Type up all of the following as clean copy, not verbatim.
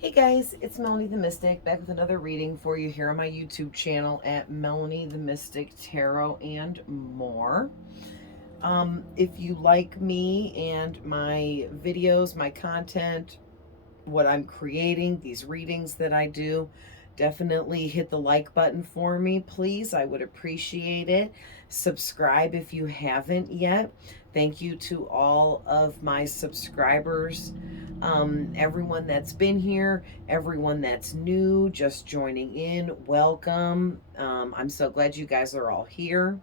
Hey guys, it's Melanie the Mystic back with another reading for you here on my YouTube channel at Melanie the Mystic Tarot and more. If you like me and my videos, my content, what I'm creating, these readings that I do, definitely hit the like button for me, please. I would appreciate it. Subscribe if you haven't yet. Thank you to all of my subscribers, everyone that's been here, everyone that's new, just joining in. Welcome. I'm so glad you guys are all here.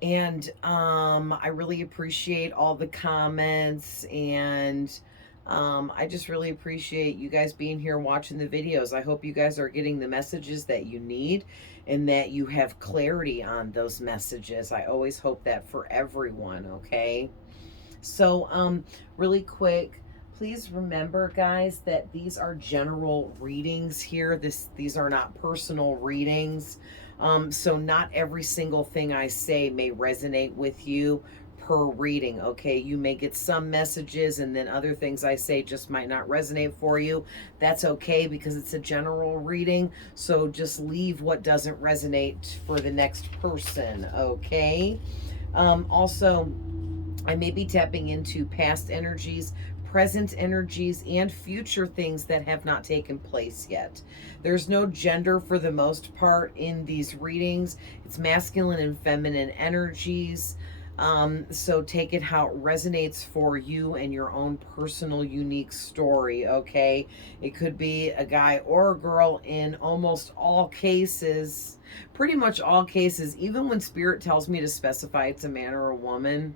And I really appreciate all the comments, and I just really appreciate you guys being here watching the videos. I hope you guys are getting the messages that you need and that you have clarity on those messages. I always hope that for everyone, okay? So, really quick, please remember, guys, that these are general readings here. These are not personal readings. So not every single thing I say may resonate with you per reading, okay? You may get some messages and then other things I say just might not resonate for you. That's okay because it's a general reading. So just leave what doesn't resonate for the next person, okay? Also, I may be tapping into past energies, present energies, and future things that have not taken place yet. There's no gender for the most part in these readings. It's masculine and feminine energies. So take it how it resonates for you and your own personal unique story, okay? It could be a guy or a girl in almost all cases, pretty much all cases. Even when spirit tells me to specify it's a man or a woman,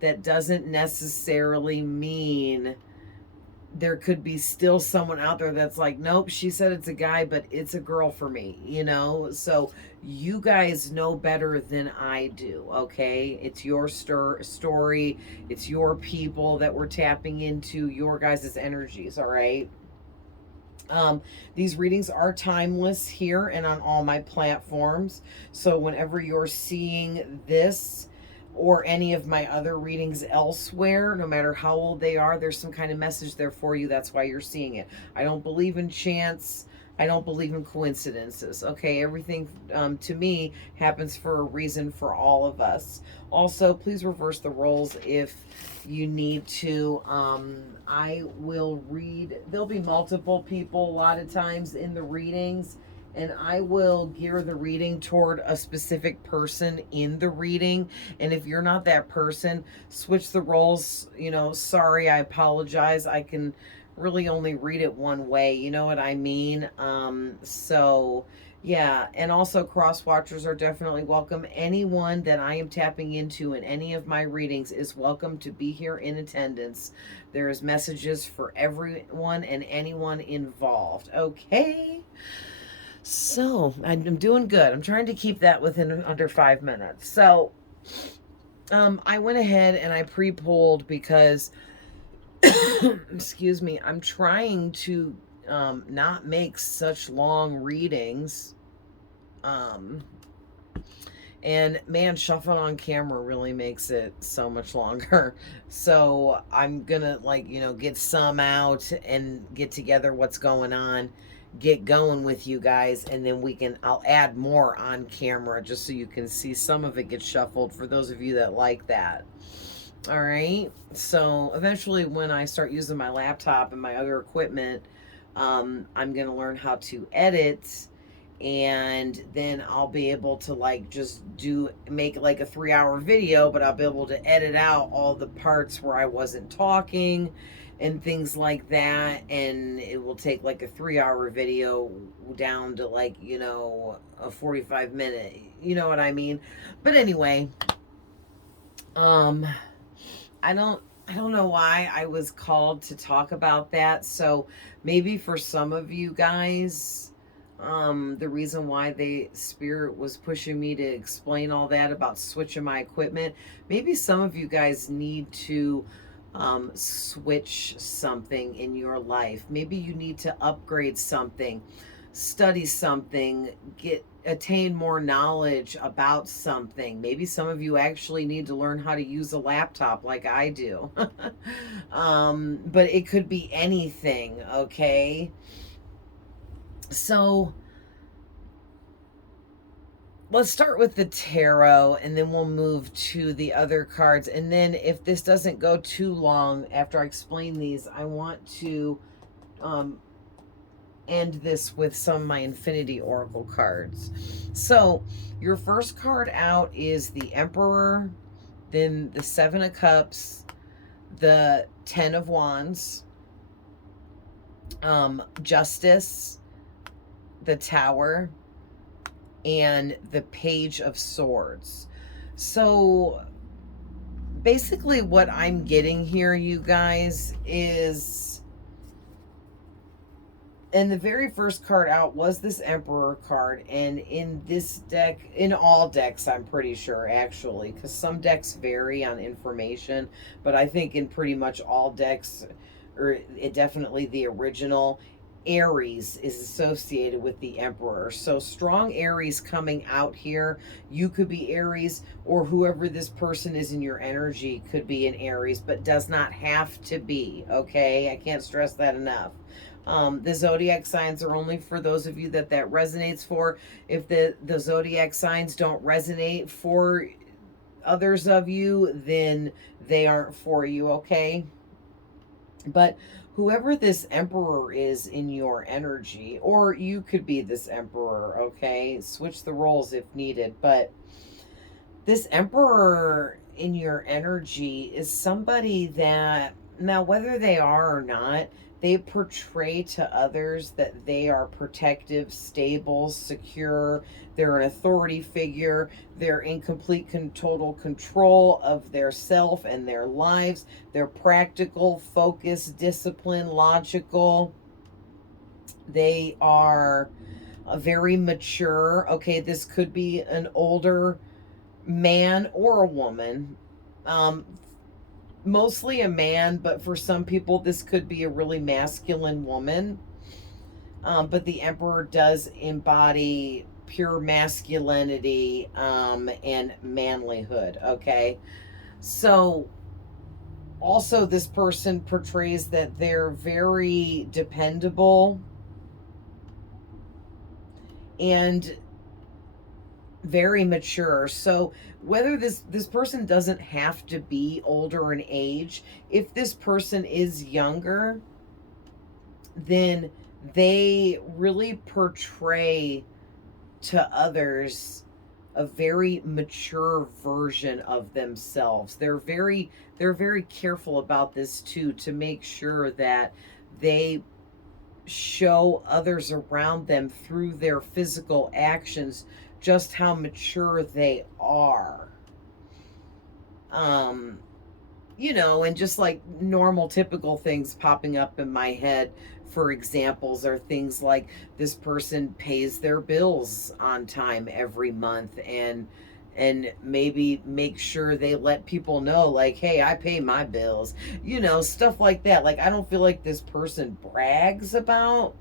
that doesn't necessarily mean there could be still someone out there that's like, nope, she said it's a guy, but it's a girl for me, you know? So you guys know better than I do, okay? It's your story, it's your people that we're tapping into, your guys' energies, all right? These readings are timeless here and on all my platforms. So whenever you're seeing this or any of my other readings elsewhere, no matter how old they are, there's some kind of message there for you. That's why you're seeing it. I don't believe in chance. I don't believe in coincidences. Okay, everything to me happens for a reason for all of us. Also, please reverse the roles if you need to. I will read, there'll be multiple people a lot of times in the readings, and I will gear the reading toward a specific person in the reading. And if you're not that person, switch the roles. You know, sorry, I apologize. I can really only read it one way. You know what I mean? So yeah, and also cross watchers are definitely welcome. Anyone that I am tapping into in any of my readings is welcome to be here in attendance. There is messages for everyone and anyone involved. Okay. So I'm doing good. I'm trying to keep that within under 5 minutes. So I went ahead and I pre-pulled because excuse me, I'm trying to not make such long readings. And man, shuffling on camera really makes it so much longer. So I'm gonna, like, you know, get some out and get together what's going on, get going with you guys, and then I'll add more on camera just so you can see some of it get shuffled for those of you that like that. All right. So eventually, when I start using my laptop and my other equipment, I'm going to learn how to edit, and then I'll be able to like just make like a 3-hour video, but I'll be able to edit out all the parts where I wasn't talking and things like that, and it will take like a 3-hour video down to, like, you know, a 45-minute, you know what I mean? But anyway, I don't know why I was called to talk about that. So maybe for some of you guys, the reason why the spirit was pushing me to explain all that about switching my equipment, maybe some of you guys need to switch something in your life. Maybe you need to upgrade something, study something, get attain more knowledge about something. Maybe some of you actually need to learn how to use a laptop like I do. But it could be anything, okay? So let's start with the tarot, and then we'll move to the other cards. And then if this doesn't go too long after I explain these, I want to end this with some of my Infinity Oracle cards. So your first card out is the Emperor, then the Seven of Cups, the Ten of Wands, Justice, the Tower, and the Page of Swords. So basically what I'm getting here, you guys, is, and the very first card out was this Emperor card. And in this deck, in all decks, I'm pretty sure, actually, because some decks vary on information, but I think in pretty much all decks, or it definitely the original, Aries is associated with the Emperor. So strong Aries coming out here. You could be Aries, or whoever this person is in your energy could be an Aries, but does not have to be, okay? I can't stress that enough. The zodiac signs are only for those of you that resonates for. If the zodiac signs don't resonate for others of you, then they aren't for you, okay? But whoever this Emperor is in your energy, or you could be this Emperor, okay? Switch the roles if needed. But this Emperor in your energy is somebody that, now whether they are or not, they portray to others that they are protective, stable, secure. They're an authority figure. They're in complete total control of their self and their lives. They're practical, focused, disciplined, logical. They are very mature. Okay, this could be an older man or a woman. Mostly a man, but for some people this could be a really masculine woman. But the Emperor does embody pure masculinity and manlyhood, okay? So also this person portrays that they're very dependable and very mature. So whether this person doesn't have to be older in age, if this person is younger, then they really portray to others a very mature version of themselves. They're very careful about this too, to make sure that they show others around them through their physical actions just how mature they are. You know, and just like normal typical things popping up in my head for examples are things like this person pays their bills on time every month, and maybe make sure they let people know, like, hey, I pay my bills, you know, stuff like that. Like, I don't feel like this person brags about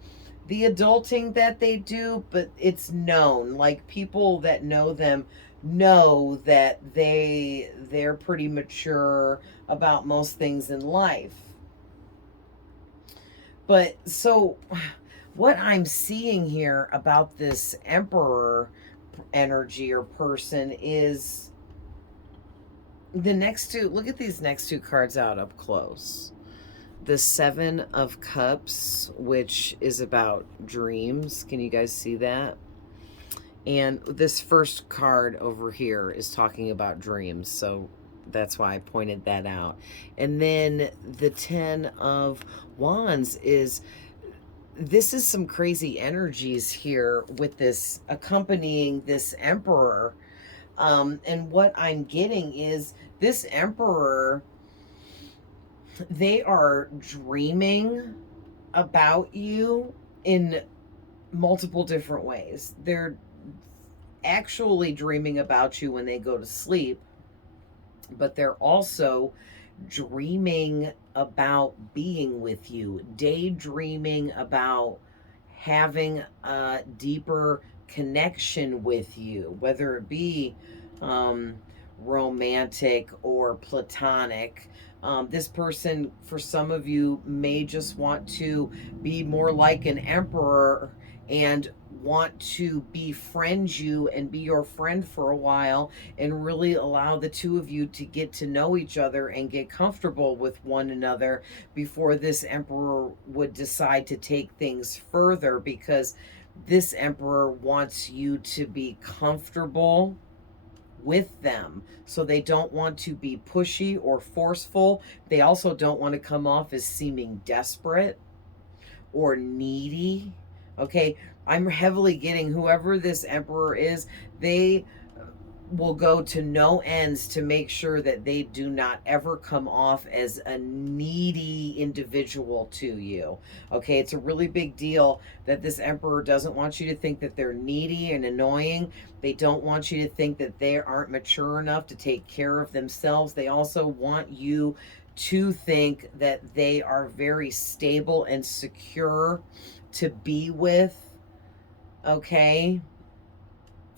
the adulting that they do, but it's known. Like, people that know them know that they're pretty mature about most things in life. But so what I'm seeing here about this Emperor energy or person is the next two. Look at these next two cards out up close. The Seven of Cups, which is about dreams. Can you guys see that? And this first card over here is talking about dreams, so that's why I pointed that out. And then the Ten of Wands is, this is some crazy energies here with this accompanying this Emperor. And what I'm getting is this Emperor, they are dreaming about you in multiple different ways. They're actually dreaming about you when they go to sleep, but they're also dreaming about being with you, daydreaming about having a deeper connection with you, whether it be romantic or platonic. This person, for some of you, may just want to be more like an emperor and want to befriend you and be your friend for a while and really allow the two of you to get to know each other and get comfortable with one another before this emperor would decide to take things further, because this emperor wants you to be comfortable with them. So they don't want to be pushy or forceful. They also don't want to come off as seeming desperate or needy. Okay, I'm heavily getting whoever this emperor is, they will go to no ends to make sure that they do not ever come off as a needy individual to you. Okay, it's a really big deal that this emperor doesn't want you to think that they're needy and annoying. They don't want you to think that they aren't mature enough to take care of themselves. They also want you to think that they are very stable and secure to be with. Okay,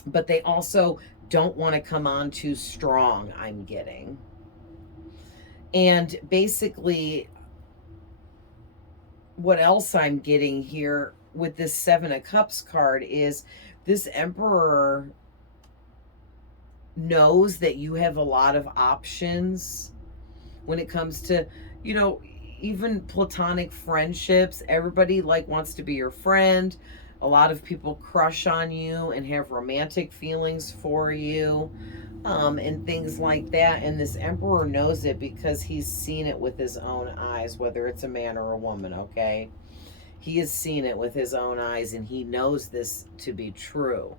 but they also don't want to come on too strong, I'm getting. And basically, what else I'm getting here with this Seven of Cups card is this Emperor knows that you have a lot of options when it comes to, you know, even platonic friendships. Everybody like wants to be your friend. A lot of people crush on you and have romantic feelings for you, and things like that. And this emperor knows it because he's seen it with his own eyes, whether it's a man or a woman, okay? He has seen it with his own eyes and he knows this to be true.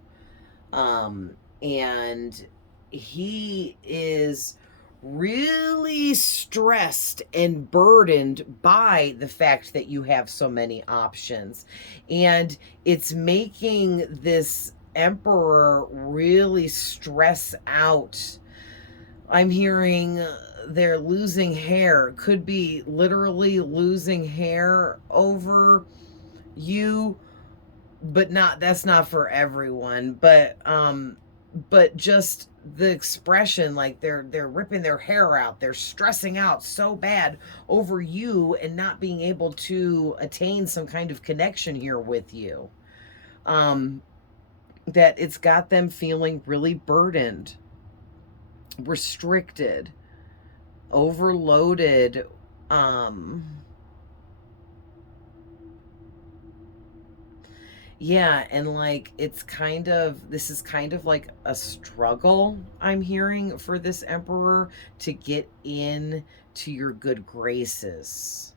And he is really stressed and burdened by the fact that you have so many options. And it's making this emperor really stress out. I'm hearing they're losing hair, could be literally losing hair over you, but not, that's not for everyone. But just the expression, like they're ripping their hair out, they're stressing out so bad over you and not being able to attain some kind of connection here with you, that it's got them feeling really burdened, restricted, overloaded. Yeah, and like it's kind of, this is kind of like a struggle I'm hearing for this emperor to get in to your good graces.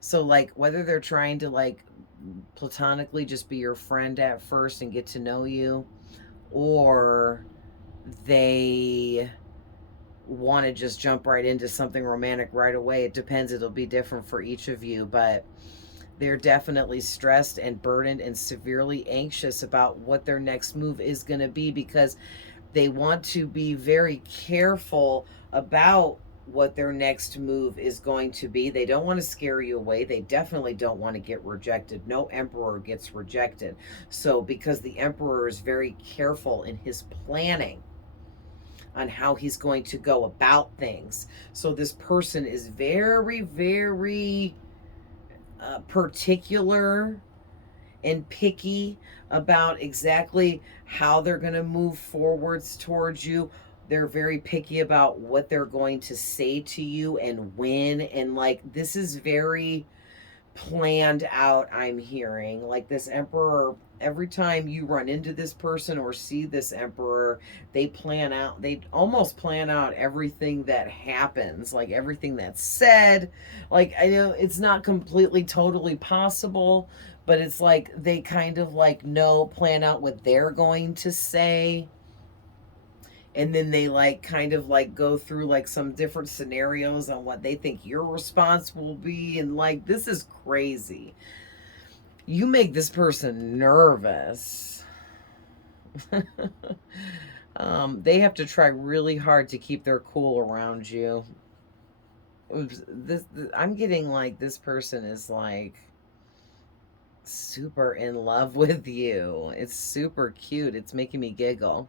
So like whether they're trying to like platonically just be your friend at first and get to know you, or they want to just jump right into something romantic right away. It depends. It'll be different for each of you, but they're definitely stressed and burdened and severely anxious about what their next move is going to be, because they want to be very careful about what their next move is going to be. They don't want to scare you away. They definitely don't want to get rejected. No emperor gets rejected. So because the emperor is very careful in his planning on how he's going to go about things. So this person is very, very particular and picky about exactly how they're going to move forwards towards you. They're very picky about what they're going to say to you and when. And like, this is very planned out, I'm hearing. Like this emperor, every time you run into this person or see this emperor, they plan out, they almost plan out everything that happens, like everything that's said. Like, I know it's not completely totally possible, but it's like they kind of like plan out what they're going to say, and then they like kind of like go through like some different scenarios on what they think your response will be. And like, this is crazy. You make this person nervous. They have to try really hard to keep their cool around you. I'm getting like this person is like super in love with you. It's super cute. It's making me giggle.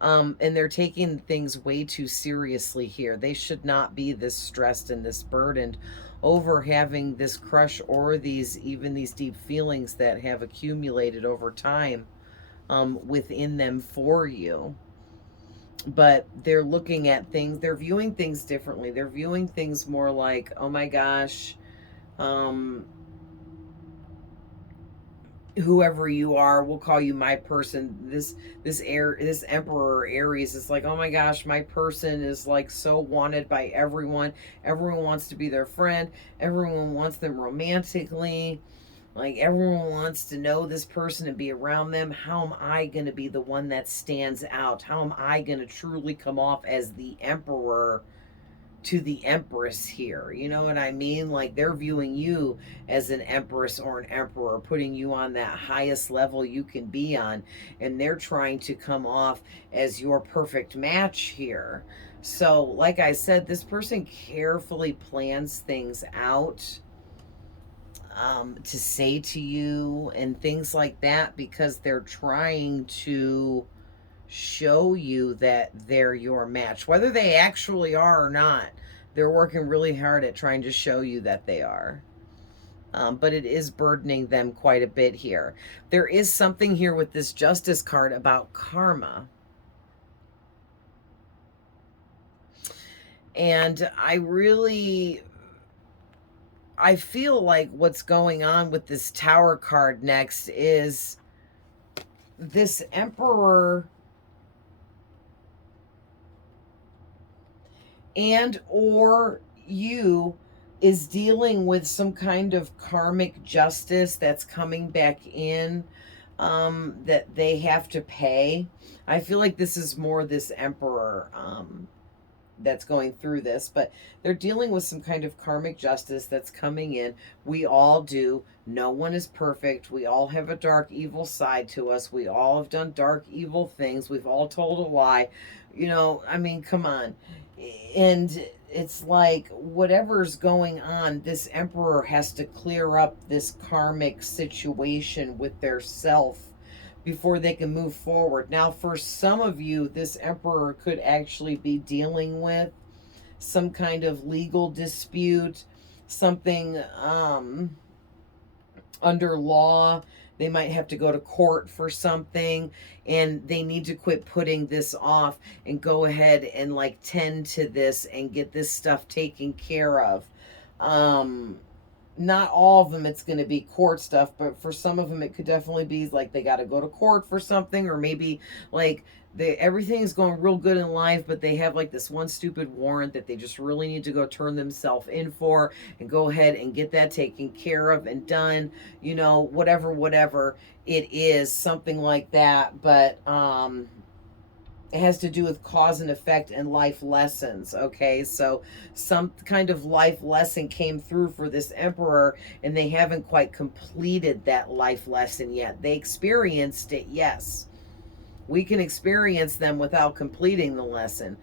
And they're taking things way too seriously here. They should not be this stressed and this burdened over having this crush or even these deep feelings that have accumulated over time within them for you. But they're looking at things, they're viewing things differently. They're viewing things more like, oh my gosh, whoever you are, we'll call you my person. This Emperor Aries is like, oh my gosh, my person is like so wanted by everyone. Everyone wants to be their friend. Everyone wants them romantically. Like, everyone wants to know this person and be around them. How am I going to be the one that stands out? How am I going to truly come off as the emperor to the empress here? You know what I mean? Like, they're viewing you as an empress or an emperor, putting you on that highest level you can be on, and they're trying to come off as your perfect match here. So, like I said, this person carefully plans things out to say to you and things like that, because they're trying to show you that they're your match. Whether they actually are or not, they're working really hard at trying to show you that they are. But it is burdening them quite a bit here. There is something here with this Justice card about karma. And I feel like what's going on with this Tower card next is this Emperor and or you is dealing with some kind of karmic justice that's coming back in, that they have to pay. I feel like this is more this Emperor that's going through this, but they're dealing with some kind of karmic justice that's coming in. We all do. No one is perfect. We all have a dark, evil side to us. We all have done dark, evil things. We've all told a lie. You know, I mean, come on. And it's like, whatever's going on, this Emperor has to clear up this karmic situation with their self before they can move forward. Now, for some of you, this Emperor could actually be dealing with some kind of legal dispute, something under law. They might have to go to court for something, and they need to quit putting this off and go ahead and like tend to this and get this stuff taken care of. Not all of them it's going to be court stuff, but for some of them it could definitely be like they got to go to court for something, or maybe like everything is going real good in life, but they have like this one stupid warrant that they just really need to go turn themselves in for and go ahead and get that taken care of and done, you know, whatever it is, something like that. But it has to do with cause and effect and life lessons. Okay, so some kind of life lesson came through for this Emperor, and they haven't quite completed that life lesson yet. They experienced it, yes. We can experience them without completing the lesson.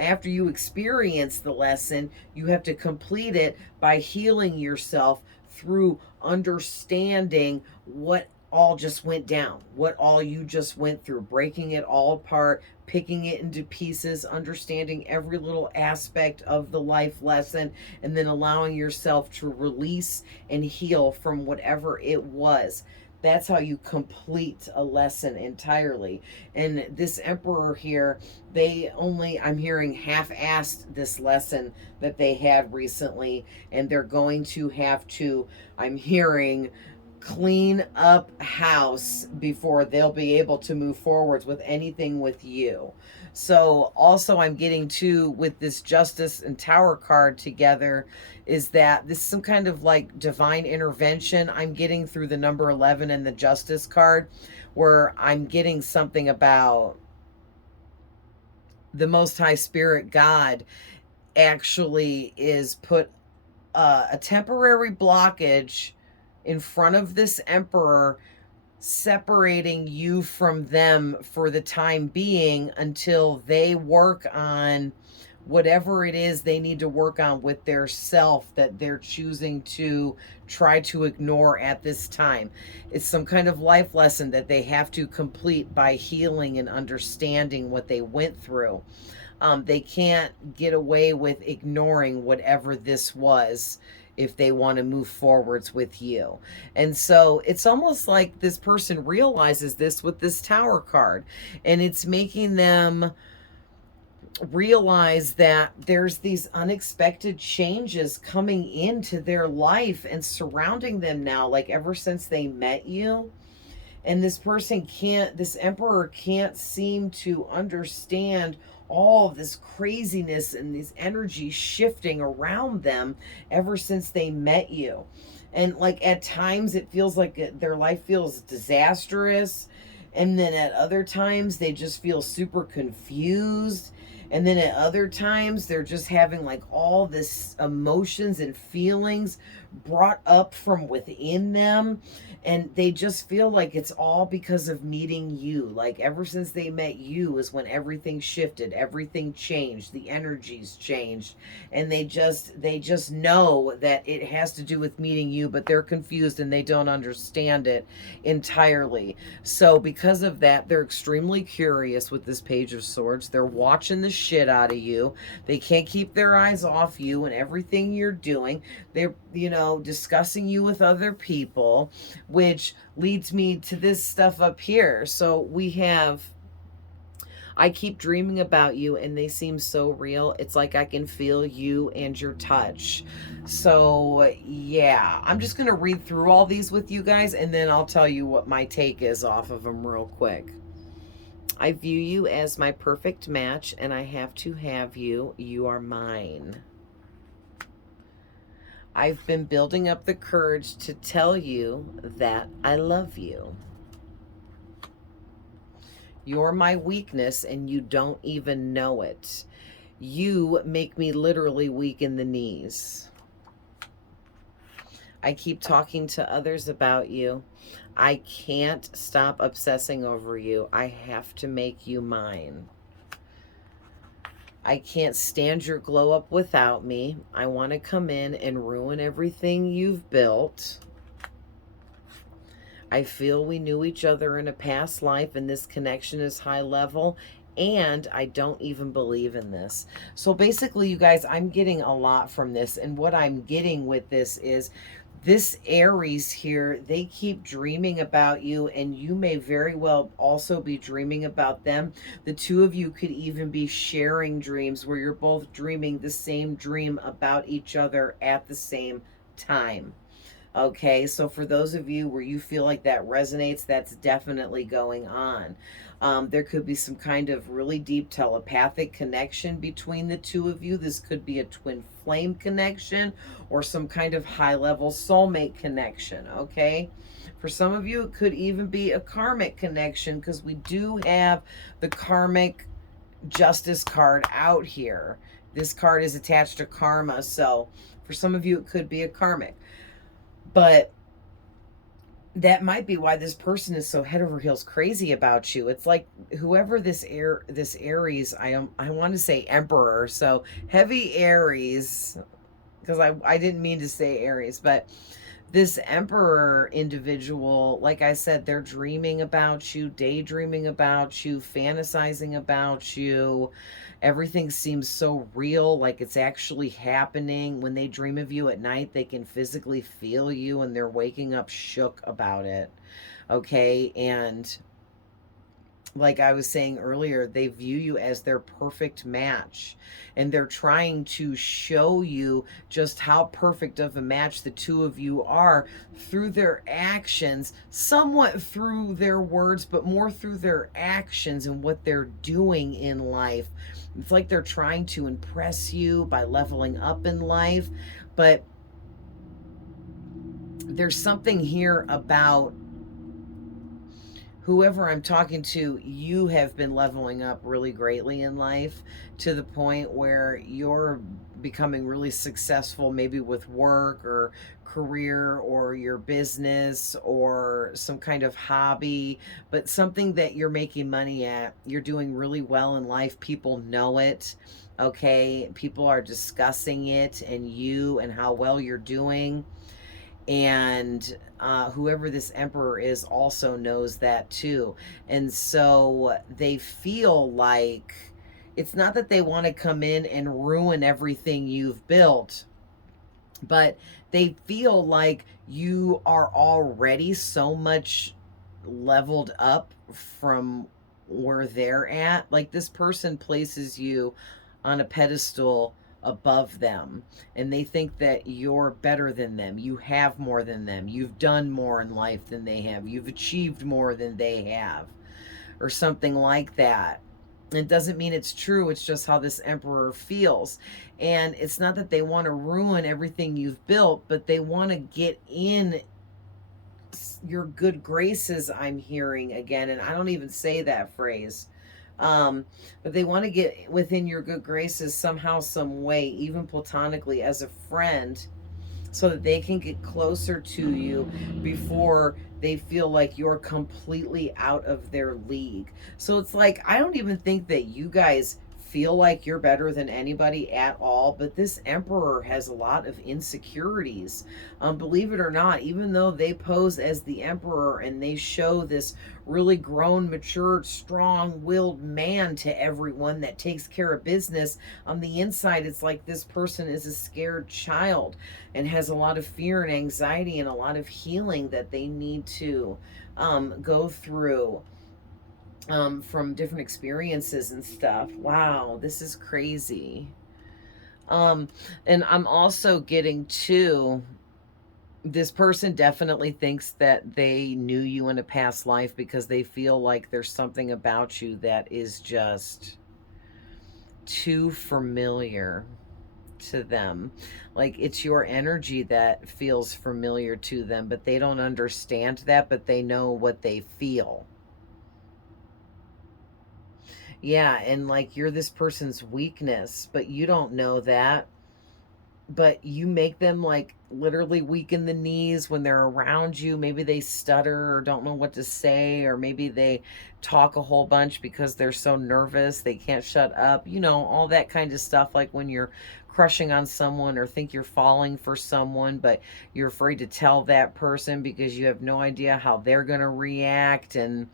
After you experience the lesson, you have to complete it by healing yourself through understanding what all just went down, what all you just went through, breaking it all apart, picking it into pieces, understanding every little aspect of the life lesson, and then allowing yourself to release and heal from whatever it was. That's how you complete a lesson entirely. And this Emperor here, I'm hearing half-assed this lesson that they had recently, and they're going to have to, I'm hearing, clean up house before they'll be able to move forwards with anything with you. So also I'm getting to, with this Justice and Tower card together, is that this is some kind of like divine intervention I'm getting through the number 11 and the Justice card, where I'm getting something about the Most High Spirit God actually is put a temporary blockage in front of this Emperor, separating you from them for the time being until they work on whatever it is they need to work on with their self that they're choosing to try to ignore at this time. It's some kind of life lesson that they have to complete by healing and understanding what they went through. They can't get away with ignoring whatever this was if they want to move forwards with you. And so it's almost like this person realizes this with this Tower card, and it's making them realize that there's these unexpected changes coming into their life and surrounding them now, like ever since they met you. And this person can't, this emperor can't seem to understand all of this craziness and these energies shifting around them ever since they met you. And like at times it feels like their life feels disastrous. And then at other times they just feel super confused. And then at other times they're just having like all this emotions and feelings brought up from within them, and they just feel like it's all because of meeting you. Like ever since they met you is when everything shifted, everything changed, the energies changed, and they just know that it has to do with meeting you, but they're confused and they don't understand it entirely. So because of that, they're extremely curious with this Page of Swords. They're watching the shit out of you. They can't keep their eyes off you and everything you're doing. They're, you know, discussing you with other people, which leads me to this stuff up here. So we have, I keep dreaming about you and they seem so real. It's like I can feel you and your touch. So yeah, I'm just going to read through all these with you guys, and then I'll tell you what my take is off of them real quick. I view you as my perfect match, and I have to have you. You are mine. I've been building up the courage to tell you that I love you. You're my weakness and you don't even know it. You make me literally weak in the knees. I keep talking to others about you. I can't stop obsessing over you. I have to make you mine. I can't stand your glow up without me. I want to come in and ruin everything you've built. I feel we knew each other in a past life and this connection is high level, and I don't even believe in this. So basically, you guys, I'm getting a lot from this, and what I'm getting with this is this Aries here, they keep dreaming about you, and you may very well also be dreaming about them. The two of you could even be sharing dreams where you're both dreaming the same dream about each other at the same time. Okay, so for those of you where you feel like that resonates, that's definitely going on. There could be some kind of really deep telepathic connection between the two of you. This could be a twin flame connection or some kind of high-level soulmate connection, okay? For some of you, it could even be a karmic connection, because we do have the karmic justice card out here. This card is attached to karma, so for some of you, it could be a karmic. But that might be why this person is so head over heels crazy about you. It's like whoever this Aries, I want to say Emperor, so heavy Aries, because I didn't mean to say Aries, but this Emperor individual, like I said, they're dreaming about you, daydreaming about you, fantasizing about you. Everything seems so real, like it's actually happening. When they dream of you at night, they can physically feel you, and they're waking up shook about it. Okay, and like I was saying earlier, they view you as their perfect match, and they're trying to show you just how perfect of a match the two of you are through their actions, somewhat through their words, but more through their actions and what they're doing in life. It's like they're trying to impress you by leveling up in life, but there's something here about whoever I'm talking to. You have been leveling up really greatly in life to the point where you're becoming really successful, maybe with work or career or your business or some kind of hobby, but something that you're making money at. You're doing really well in life. People know it. Okay. People are discussing it and you and how well you're doing. And whoever this emperor is also knows that too. And so they feel like it's not that they want to come in and ruin everything you've built, but they feel like you are already so much leveled up from where they're at. Like this person places you on a pedestal above them, and they think that you're better than them. You have more than them. You've done more in life than they have. You've achieved more than they have, or something like that. It doesn't mean it's true. It's just how this emperor feels. And it's not that they want to ruin everything you've built, but they want to get in your good graces, I'm hearing again. And I don't even say that phrase. But they want to get within your good graces somehow, some way, even platonically as a friend, so that they can get closer to you before they feel like you're completely out of their league. So it's like, I don't even think that you guys feel like you're better than anybody at all, but this emperor has a lot of insecurities. Believe it or not, even though they pose as the emperor and they show this really grown, matured, strong-willed man to everyone that takes care of business, on the inside it's like this person is a scared child and has a lot of fear and anxiety and a lot of healing that they need to go through from different experiences and stuff. Wow, this is crazy. And I'm also getting to, this person definitely thinks that they knew you in a past life because they feel like there's something about you that is just too familiar to them. Like it's your energy that feels familiar to them, but they don't understand that, but they know what they feel. Yeah, and like you're this person's weakness, but you don't know that. But you make them like literally weak in the knees when they're around you. Maybe they stutter or don't know what to say, or maybe they talk a whole bunch because they're so nervous they can't shut up. You know, all that kind of stuff, like when you're crushing on someone or think you're falling for someone, but you're afraid to tell that person because you have no idea how they're going to react. And,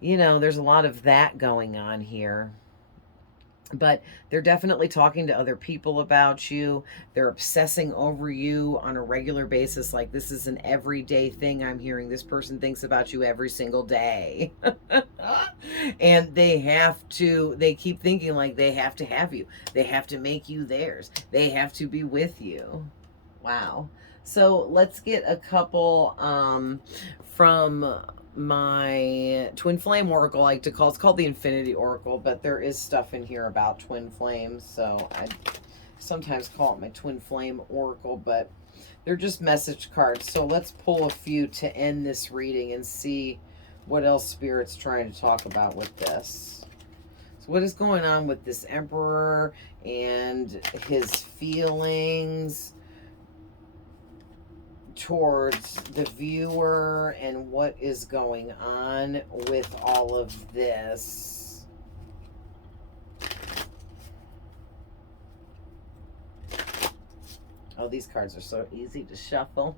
you know, there's a lot of that going on here. But they're definitely talking to other people about you. They're obsessing over you on a regular basis. Like this is an everyday thing I'm hearing. This person thinks about you every single day. And they keep thinking like they have to have you. They have to make you theirs. They have to be with you. Wow. So let's get a couple from my twin flame oracle. I like to call, it's called the Infinity Oracle, but there is stuff in here about twin flames, so I sometimes call it my twin flame oracle, but they're just message cards. So let's pull a few to end this reading and see what else Spirit's trying to talk about with this. So what is going on with this emperor and his feelings towards the viewer, and what is going on with all of this? Oh, these cards are so easy to shuffle.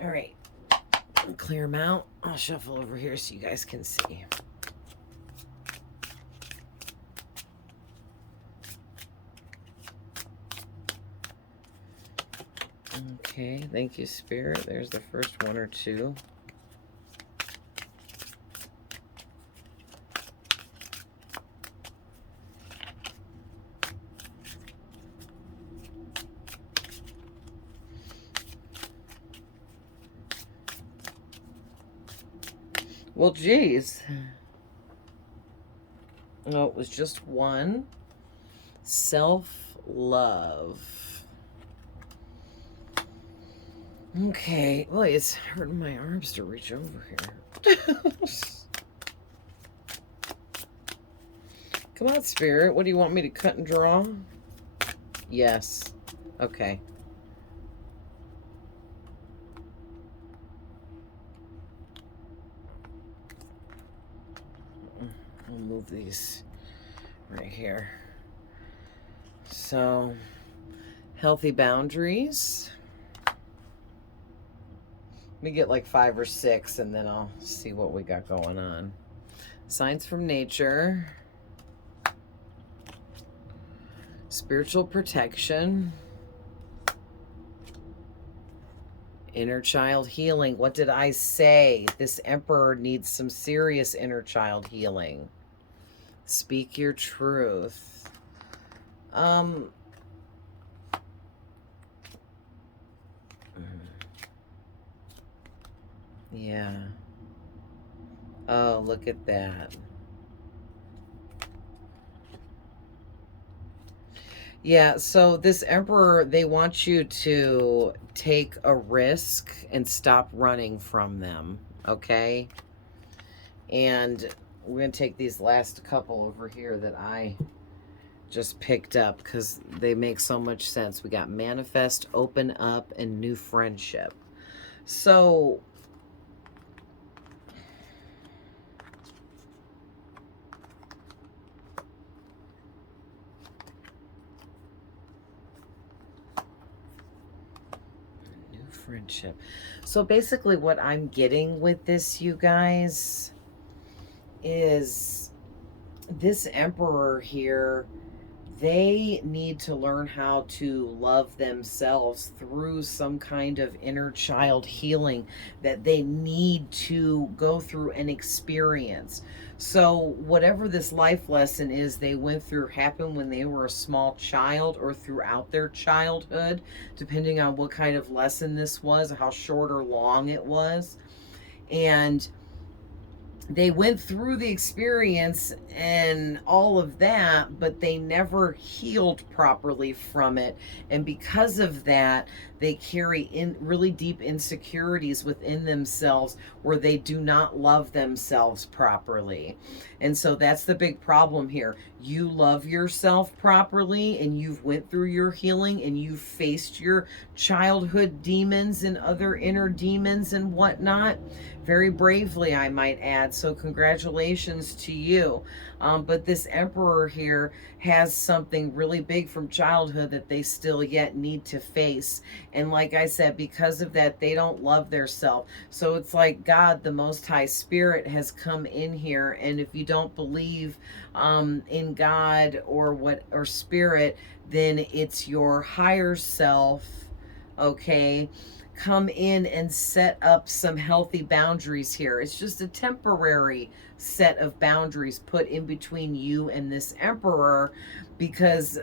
All right, I'll clear them out. I'll shuffle over here so you guys can see. Okay, thank you, Spirit. There's the first one or two. Well, geez. Oh, it was just one. Self-love. Okay. Boy, it's hurting my arms to reach over here. Come on, Spirit. What do you want me to cut and draw? Yes. Okay. I'll move these right here. So, healthy boundaries. Let me get like 5 or 6 and then I'll see what we got going on. Signs from nature. Spiritual protection. Inner child healing. What did I say? This Emperor needs some serious inner child healing. Speak your truth. Yeah. Oh, look at that. Yeah, so this Emperor, they want you to take a risk and stop running from them, okay? And we're going to take these last couple over here that I just picked up because they make so much sense. We got manifest, open up, and new friendship. So new friendship. So basically what I'm getting with this, you guys, is this Emperor here, they need to learn how to love themselves through some kind of inner child healing that they need to go through and experience. So whatever this life lesson is they went through happened when they were a small child or throughout their childhood, depending on what kind of lesson this was, how short or long it was. And they went through the experience and all of that, but they never healed properly from it. And because of that, they carry in really deep insecurities within themselves where they do not love themselves properly. And so that's the big problem here. You love yourself properly and you've went through your healing and you've faced your childhood demons and other inner demons and whatnot very bravely, I might add. So congratulations to you. But this Emperor here has something really big from childhood that they still yet need to face. And like I said, because of that, they don't love their self. So it's like God, the Most High Spirit, has come in here. And if you don't believe in God or Spirit, then it's your higher self, okay? Come in and set up some healthy boundaries here. It's just a temporary set of boundaries put in between you and this Emperor, because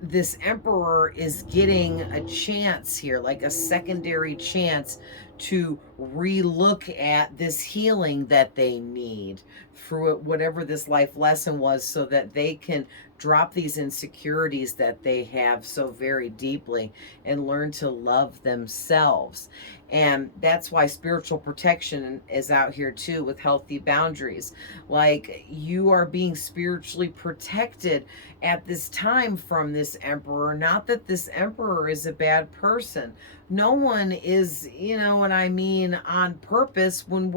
this Emperor is getting a chance here, like a secondary chance to relook at this healing that they need through whatever this life lesson was, so that they can drop these insecurities that they have so very deeply and learn to love themselves. And that's why spiritual protection is out here too, with healthy boundaries. Like, you are being spiritually protected at this time from this Emperor. Not that this Emperor is a bad person. No one is, you know what I mean, on purpose. When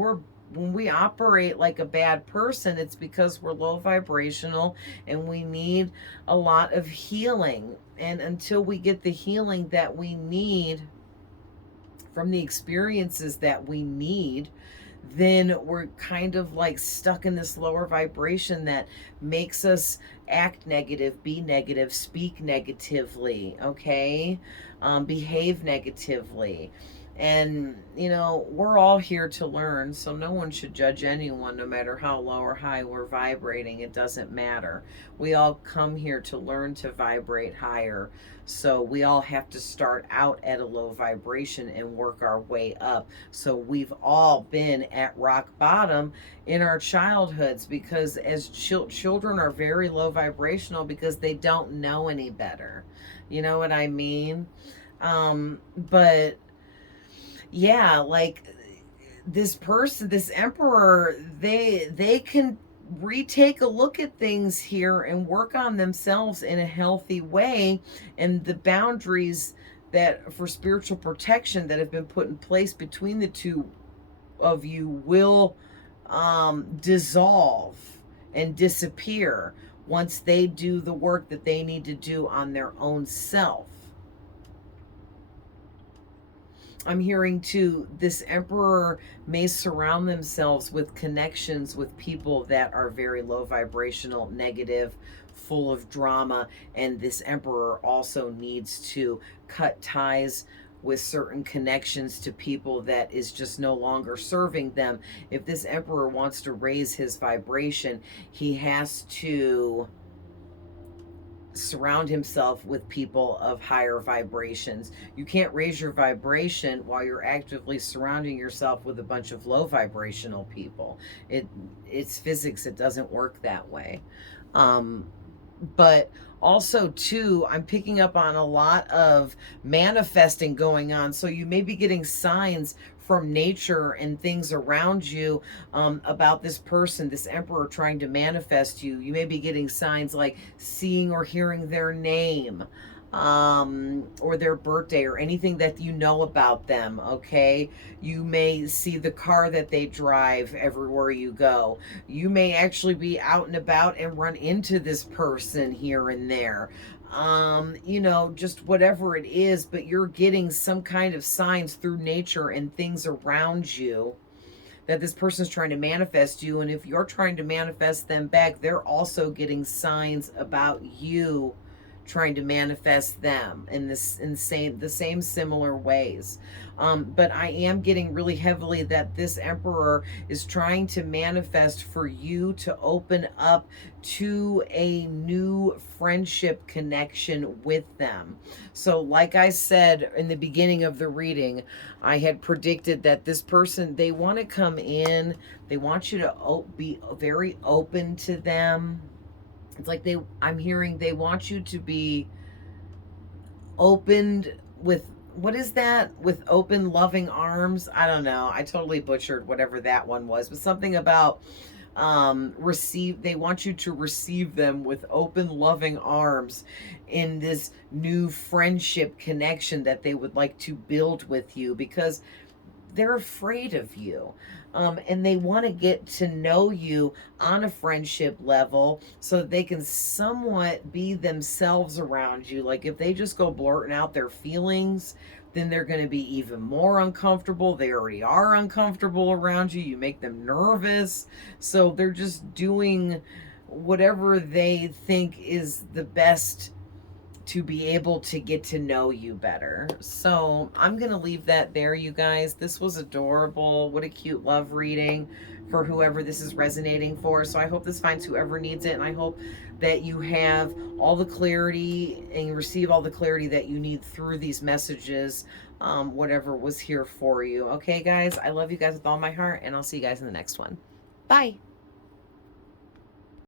we operate like a bad person, it's because we're low vibrational and we need a lot of healing. And until we get the healing that we need from the experiences that we need, then we're kind of like stuck in this lower vibration that makes us act negative, be negative, speak negatively, okay? Behave negatively. And, you know, we're all here to learn, so no one should judge anyone, no matter how low or high we're vibrating. It doesn't matter. We all come here to learn to vibrate higher. So we all have to start out at a low vibration and work our way up. So we've all been at rock bottom in our childhoods, because as children are very low vibrational because they don't know any better. You know what I mean? But yeah, like this person, this Emperor, they can retake a look at things here and work on themselves in a healthy way, and the boundaries that for spiritual protection that have been put in place between the two of you will dissolve and disappear once they do the work that they need to do on their own self. I'm hearing too, this Emperor may surround themselves with connections with people that are very low vibrational, negative, full of drama. And this Emperor also needs to cut ties with certain connections to people that is just no longer serving them. If this Emperor wants to raise his vibration, he has to surround himself with people of higher vibrations. You can't raise your vibration while you're actively surrounding yourself with a bunch of low vibrational people. It's physics. It doesn't work that way. But also too, I'm picking up on a lot of manifesting going on. So you may be getting signs from nature and things around you about this person, this Emperor trying to manifest you. You may be getting signs like seeing or hearing their name, or their birthday, or anything that you know about them, okay? You may see the car that they drive everywhere you go. You may actually be out and about and run into this person here and there. You know, just whatever it is, but you're getting some kind of signs through nature and things around you that this person's trying to manifest you. And if you're trying to manifest them back, they're also getting signs about you trying to manifest them in the same similar ways. But I am getting really heavily that this Emperor is trying to manifest for you to open up to a new friendship connection with them. So like I said in the beginning of the reading, I had predicted that this person, they want to come in, they want you to be very open to them. It's like I'm hearing they want you to be opened with, what is that? With open, loving arms? I don't know. I totally butchered whatever that one was, but something about they want you to receive them with open, loving arms in this new friendship connection that they would like to build with you, because they're afraid of you. And they want to get to know you on a friendship level so that they can somewhat be themselves around you. Like if they just go blurting out their feelings, then they're going to be even more uncomfortable. They already are uncomfortable around you. You make them nervous. So they're just doing whatever they think is the best to be able to get to know you better. So I'm going to leave that there, you guys. This was adorable. What a cute love reading for whoever this is resonating for. So I hope this finds whoever needs it, and I hope that you have all the clarity and receive all the clarity that you need through these messages, whatever was here for you. Okay, guys, I love you guys with all my heart, and I'll see you guys in the next one. Bye.